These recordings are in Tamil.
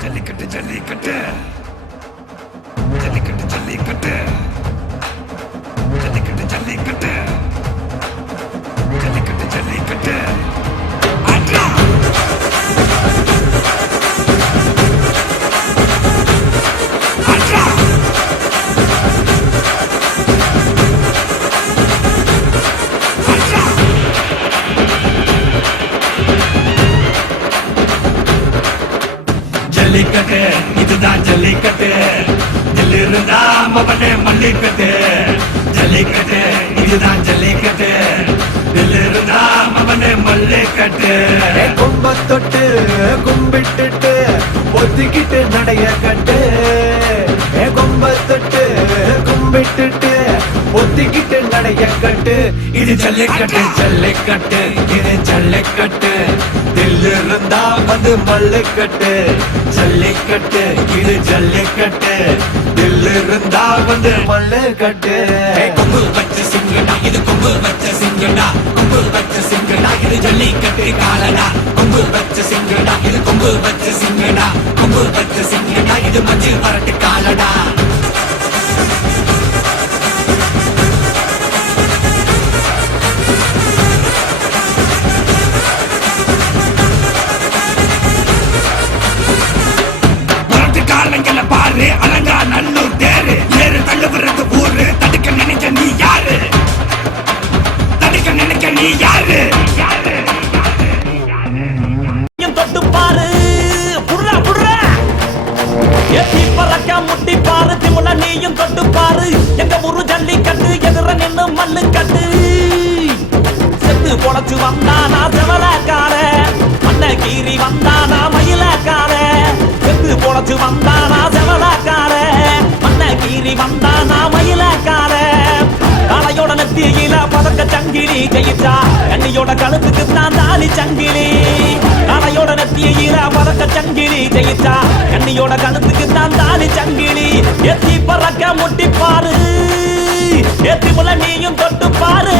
ஜல்லிக்கட்டு ஜல்லிக்கட்டு ஜல்லிக்கட்டு ஜல்லிக்கட்டு ஜல்லிக்கட்டு ஜல்லிக்கட்டு ஜல்லிக்கட்டு ஜல்லிக்கட்டு ஆட்ரா ஆட்ரா ஜல்லிக்கட்டு இதுதான் ஜல்லிக்கட்டு தில்லிருந்தா மவனே மல்லிக்கட்டு ஜல்லிக்கட்டு இதுதான் ஜல்லிக்கட்டு தில்லிருந்தா மவனே மல்லிக்கட்டு கும்ப தொட்டு கும்பிட்டுட்டு ஒத்திக்கிட்டு நடைய கட்டு கும்ப தொட்டு கும்பிட்டுட்டு ஒத்திக்கிட்டு நடைய கட்டு இது ஜல்லிக்கட்டு ஜல்லிக்கட்டு இது ஜல்லிக்கட்டு தில்லிருந்தா வந்து மல்லுக்கட்டு ஜல்லிக்கட்டு இது ஜல்லிக்கட்டு தில்லிருந்தா வந்து மல்லுக்கட்டு கொம்பு வச்ச சிங்கடா இது கொம்பு வச்ச சிங்கடா கொம்பு வச்ச சிங்கடா இது ஜல்லிக்கட்டு காலடா கொம்பு வச்ச சிங்கடா இது கொம்பு வச்ச சிங்கடா கொம்பு வச்ச சிங்கடா இது மஞ்சள் வரட்டு காலடா காலங்கள பாரு அலங்கா நல்லூர் தேரு ஏறு தள்ளுவது ஊரு தடுக்க நினைக்க நீ யாரு தடுக்க நினைக்க நீ யாரு தொட்டு பாரு புடுறா புடுறா ஏத்தி பறக்க முட்டி பாரு திமுல நீயும் தொட்டு பாரு எங்க ஊரு ஜல்லிக்கட்டு எதிர நின்னு மல்லு கட்டு செத்து பொழைச்சு வந்தானா செவலக்கார மண்ண கீறி வந்தானா மயிலக்கார செத்து பொழைச்சு வந்தானா செவலக்கார மண்ண கீறி வந்தானா மயிலக்கார காளையோட நெத்தியில பதக்க சங்கிலி ஜெயிச்சா கண்ணியோட கழுத்துக்கு தான் தாலி சங்கிலி காளையோட நெத்தியில பதக்க சங்கிலி ஜெயிச்சா கண்ணியோட கழுத்துக்கு தான் தாலி சங்கிலி எத்தி பறக்க முட்டி பாரு எத்தி முல நீயும் தொட்டு பாரு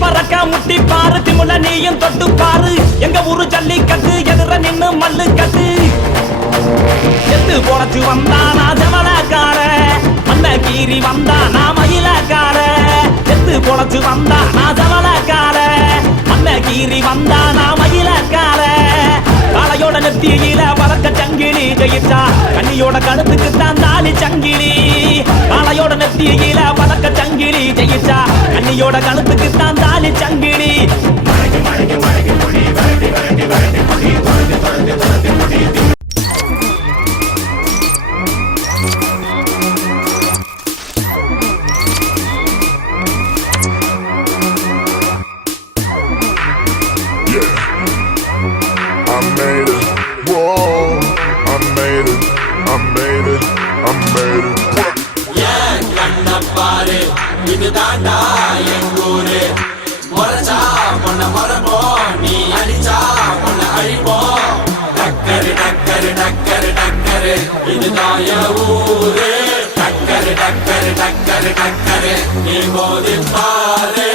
பறக்க முட்டி பாரு திமுல நீயும் தொட்டு பாரு எங்க ஊரு ஜல்லிக்கட்டு எதிர நின்னு மல்லு கட்டு எத்து பொழைச்சு வந்தானா ஜவலக்கார மண்ண கீறி வந்தானா மயிலக்கார எத்து பொழைச்சு வந்தானா ஜவலக்கார மண்ண கீறி வந்தானா மயிலக்கார காளையோட நெத்தியில பறக்க சங்கிலி ஜெயிச்சா கண்ணியோட கழுத்துக்கு தான் தாலி சங்கிலி காளையோட நெத்தியில பறக்க சங்கிலி ஜெயிச்சா கண்ணியோட கழுத்துக்கு தான் தாலி சங்கிலி இதுதாண்டா எங்கூரு முறைச்சா பொண்ண மரபோம் நீ அடிச்சா பொண்ண அழிப்போம் டக்கரு டக்கரு டக்கரு டக்கரு இதுதான் என் ஊரு டக்கரு டக்கரு டக்கரு டக்கரு நீ மோதி பாரு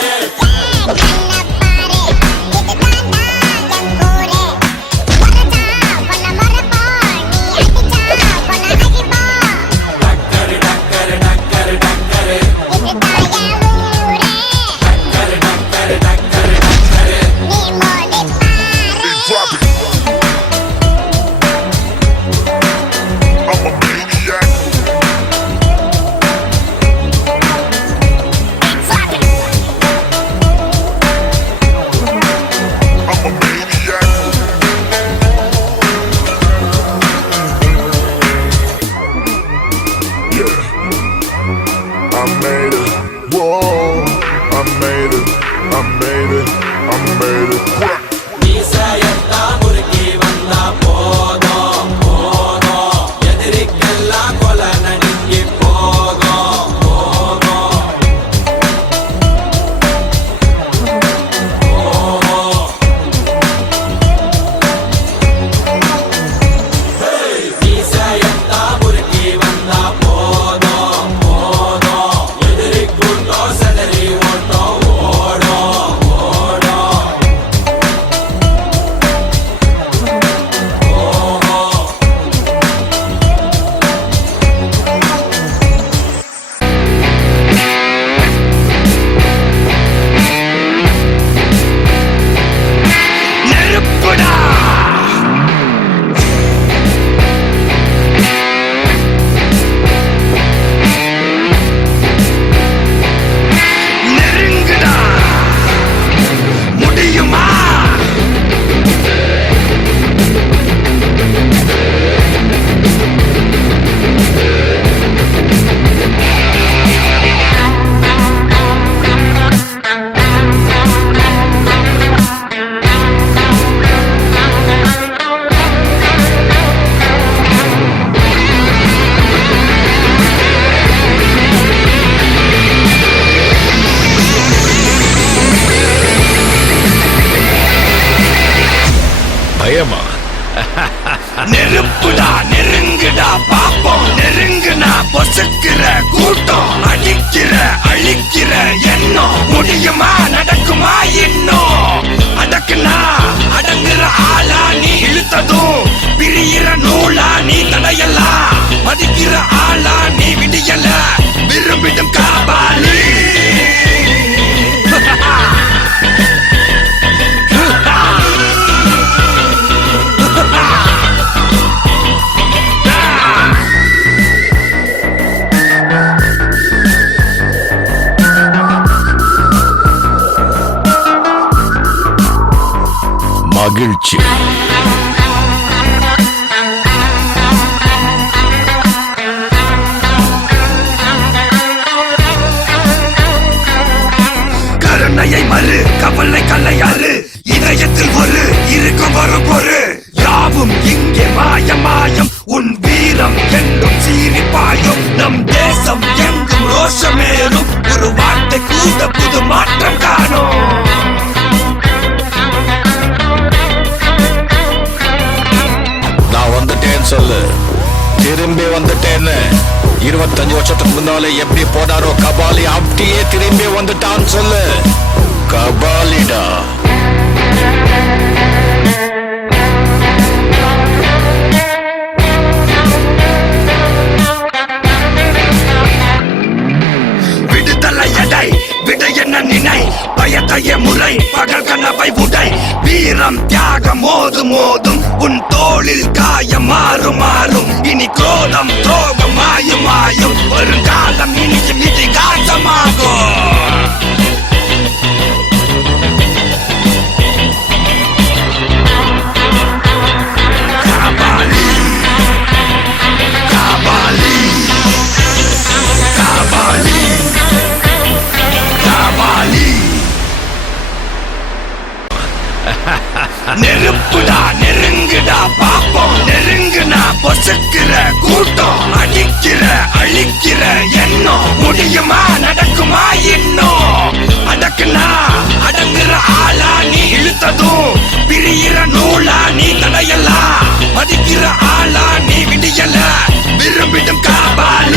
ஏமா நெருப்புடா நெருங்குடா பாப்போம் நெருங்குனா பொசுக்கிற கூட்டம் அடிக்கிற அழிக்கிற எண்ணம் முடியுமா நடக்குமா இன்னும் அடக்குனா அடங்குற ஆளா நீ இழுத்ததும் பிரியிற நூலா நீ தடையலாம் மதிக்கிற ஆளா நீ விடியல விரும்பிடும் காபாலி மகிழ்ச்சி கருணையை மறு கவலை கல்லையாறு இதயத்தில் ஒரு இருக்கும் வரும் பொரு யாவும் இங்கே மாயம் உன் வீரம் என்றும் சீரிப்பாயும் நம் தேசம் எங்கும் ரோஷமேறும் ஒரு வார்த்தை கூட புது மாற்றம் காணும் நான் வந்துட்டேன்னு சொல்லு திரும்பி வந்துட்டேன்னு 25 வருஷத்துக்கு முன்னாலே எப்படி போனாரோ கபாலி அப்படியே திரும்பி வந்துட்டான்னு சொல்லு கபாலிடா விடுதலை எடை விட என்ன நினை பயத்தைய முறை பகல் கனவை உடை வீரம் தியாகம் மோதும் உன் தோளில் காயம் மாறும் இனி குரோதம் துரோகம் மாயும் வருங்காலம் இனியும் இதிகாசமாகும் காபாலி காபாலி காபாலி காபாலி நெருப்புடா நெருங்குடா பாப்போம் நெருங்குனா பொசுக்கிற கூட்டம் அடிக்கிற அழிக்கிற எண்ணம் முடியுமா நடக்குமா இன்னும் அடக்குனா அடங்குற ஆளா நீ இழுத்ததும் பிரியிற நூலா நீ தடையலாம் மதிக்கிற ஆளா நீ விடியல விரும்பிடும் காபாலி